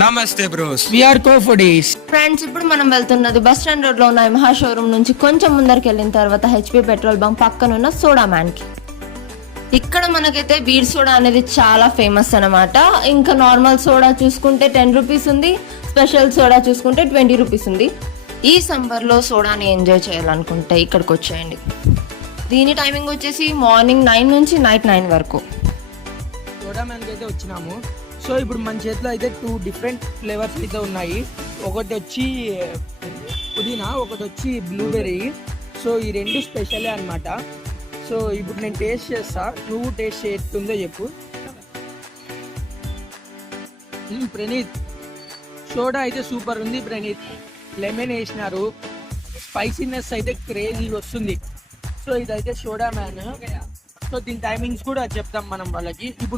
నమస్తే bros. We are co-foodies. Friends, ఇప్పుడు మనం వెళ్తున్నది బస్ స్టాండ్ రోడ్ లో ఉన్న మహా షోరూమ్ నుంచి కొంచెం ముందరికి వెళ్ళిన తర్వాత హెచ్పి పెట్రోల్ బంక్ పక్కన ఉన్న సోడా మ్యాన్ కి. ఇక్కడ మనకైతే బీర్ సోడా అనేది చాలా ఫేమస్ అన్నమాట. ఇంకా నార్మల్ సోడా చూసుకుంటే 10 రూపీస్ ఉంది, స్పెషల్ సోడా చూసుకుంటే 20 రూపీస్ ఉంది. ఈ సమ్మర్ లో సోడాని ఎంజాయ్ చేయాలనుకుంటే ఇక్కడికి వచ్చేయండి. దీని టైమింగ్ వచ్చేసి మార్నింగ్ 9 నుంచి నైట్ 9 వరకు. సోడా మ్యాన్కి అయితే వచ్చినాము. సో ఇప్పుడు మన చేతిలో అయితే 2 డిఫరెంట్ ఫ్లేవర్స్ అయితే ఉన్నాయి. ఒకటి వచ్చి పుదీనా, ఒకటి వచ్చి బ్లూబెర్రీ. సో ఈ 2 స్పెషలే అనమాట. సో ఇప్పుడు నేను టేస్ట్ చేస్తా, నువ్వు టేస్ట్ చేస్తుందో చెప్పు. ప్రణీత్, సోడా అయితే సూపర్ ఉంది ప్రణీత్. లెమన్ వేసినారు, స్పైసీనెస్ అయితే క్రేజీ వస్తుంది. సో ఇదైతే సోడా మ్యాన్. సో దీని టైమింగ్స్ కూడా చెప్తాం మనం వాళ్ళకి. ఇప్పుడు